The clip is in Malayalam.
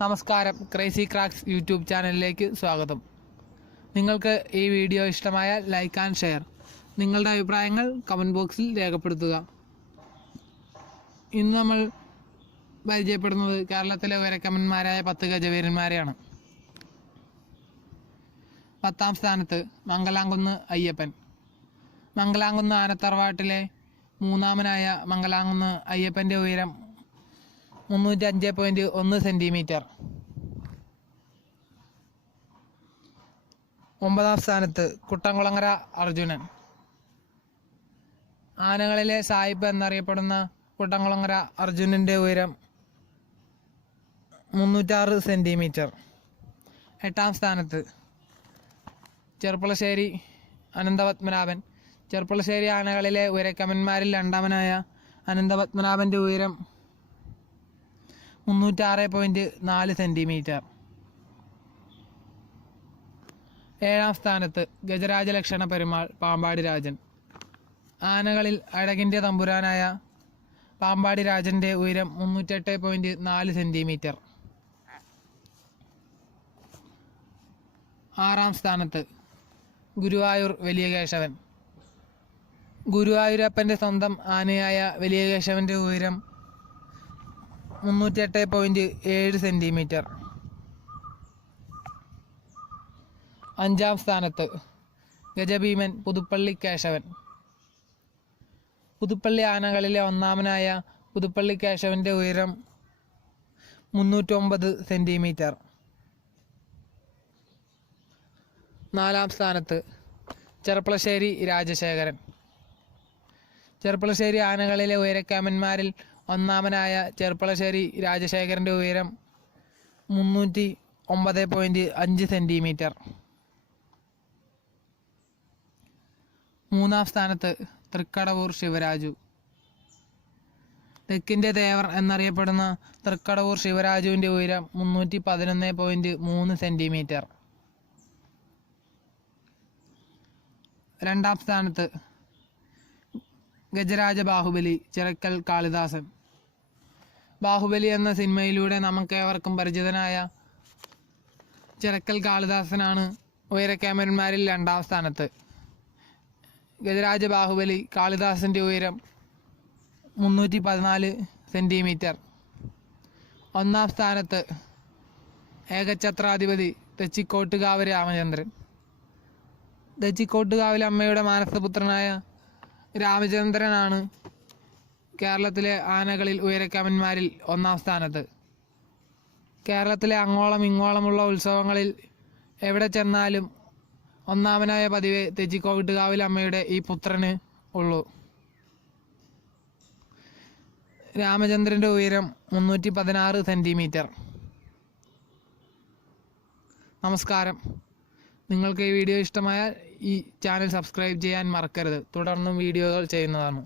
നമസ്കാരം, ക്രേസി ക്രാക്സ് യൂട്യൂബ് ചാനലിലേക്ക് സ്വാഗതം. നിങ്ങൾക്ക് ഈ വീഡിയോ ഇഷ്ടമായാൽ ലൈക്ക് ആൻഡ് ഷെയർ. നിങ്ങളുടെ അഭിപ്രായങ്ങൾ കമൻറ്റ് ബോക്സിൽ രേഖപ്പെടുത്തുക. ഇന്ന് നമ്മൾ പരിചയപ്പെടുന്നത് കേരളത്തിലെ ഉയരക്കമ്മന്മാരായ 10 ഗജവീരന്മാരെയാണ്. 10ാം സ്ഥാനത്ത് മംഗലാംകുന്ന് അയ്യപ്പൻ. മംഗലാംകുന്ന് ആനത്തറവാട്ടിലെ മൂന്നാമനായ മംഗലാംകുന്ന് അയ്യപ്പൻ്റെ ഉയരം 305.1 സെൻറ്റിമീറ്റർ. 9ാം സ്ഥാനത്ത് കുട്ടംകുളങ്ങര അർജുനൻ. ആനകളിലെ സായിപ്പ് എന്നറിയപ്പെടുന്ന കുട്ടംകുളങ്ങര അർജുനൻ്റെ ഉയരം 306 സെൻറ്റിമീറ്റർ. 8ാം സ്ഥാനത്ത് ചെർപ്പുളശ്ശേരി അനന്തപത്മനാഭൻ. ചെർപ്പുളശ്ശേരി ആനകളിലെ ഉയരക്കമ്മന്മാരിൽ രണ്ടാമനായ അനന്തപത്മനാഭൻ്റെ ഉയരം 306.4 സെൻറ്റിമീറ്റർ. 7ാം സ്ഥാനത്ത് ഗജരാജലക്ഷണ പെരുമാൾ പാമ്പാടി രാജൻ. ആനകളിൽ അഴകിൻ്റെ തമ്പുരാനായ പാമ്പാടി രാജൻ്റെ ഉയരം 308.4 സെൻറ്റിമീറ്റർ. 6ാം സ്ഥാനത്ത് ഗുരുവായൂർ വലിയ കേശവൻ. ഗുരുവായൂരപ്പൻ്റെ സ്വന്തം ആനയായ വലിയ കേശവൻ്റെ ഉയരം 308.7 സെൻറ്റിമീറ്റർ. 5ാം സ്ഥാനത്ത് ഗജഭീമൻ പുതുപ്പള്ളി കേശവൻ. പുതുപ്പള്ളി ആനകളിലെ ഒന്നാമനായ പുതുപ്പള്ളി കേശവൻ്റെ ഉയരം 309 സെൻറ്റിമീറ്റർ. 4ാം സ്ഥാനത്ത് ചെർപ്പുളശ്ശേരി രാജശേഖരൻ. ചെർപ്പുളശ്ശേരി ആനകളിലെ ഉയരക്കമ്മന്മാരിൽ ഒന്നാമനായ ചെർപ്പുളശ്ശേരി രാജശേഖരൻ്റെ ഉയരം 309.5 സെൻറ്റിമീറ്റർ. 3ാം സ്ഥാനത്ത് തൃക്കടവൂർ ശിവരാജു. തെക്കിൻ്റെ തേവർ എന്നറിയപ്പെടുന്ന തൃക്കടവൂർ ശിവരാജുവിൻ്റെ ഉയരം 311.3 സെൻറ്റിമീറ്റർ. 2ാം സ്ഥാനത്ത് ഗജരാജ ബാഹുബലി ചിറക്കൽ കാളിദാസൻ. ബാഹുബലി എന്ന സിനിമയിലൂടെ നമുക്കേവർക്കും പരിചിതനായ ചിറക്കൽ കാളിദാസനാണ് ഉയരക്കമ്മന്മാരിൽ 2ാം സ്ഥാനത്ത്. ഗജരാജ ബാഹുബലി കാളിദാസൻ്റെ ഉയരം 314 സെൻറ്റിമീറ്റർ. 1ാം സ്ഥാനത്ത് ഏകഛത്രാധിപതി തെച്ചിക്കോട്ടുകാവ് രാമചന്ദ്രൻ. തെച്ചിക്കോട്ടുകാവിലെ അമ്മയുടെ മാനസപുത്രനായ രാമചന്ദ്രനാണ് കേരളത്തിലെ ആനകളിൽ ഉയരക്കമ്മന്മാരിൽ 1ാം സ്ഥാനത്ത്. കേരളത്തിലെ അങ്ങോളം ഇങ്ങോളമുള്ള ഉത്സവങ്ങളിൽ എവിടെ ചെന്നാലും ഒന്നാമനായ പതിവ് തെച്ചിക്കോട്ടുകാവിലെ അമ്മയുടെ ഈ പുത്രന് ഉള്ളൂ. രാമചന്ദ്രൻ്റെ ഉയരം 316 സെൻറ്റിമീറ്റർ. നമസ്കാരം. നിങ്ങൾക്ക് ഈ വീഡിയോ ഇഷ്ടമായാൽ ഈ ചാനൽ സബ്സ്ക്രൈബ് ചെയ്യാൻ മറക്കരുത്. തുടർന്നും വീഡിയോകൾ ചെയ്യുന്നതാണ്.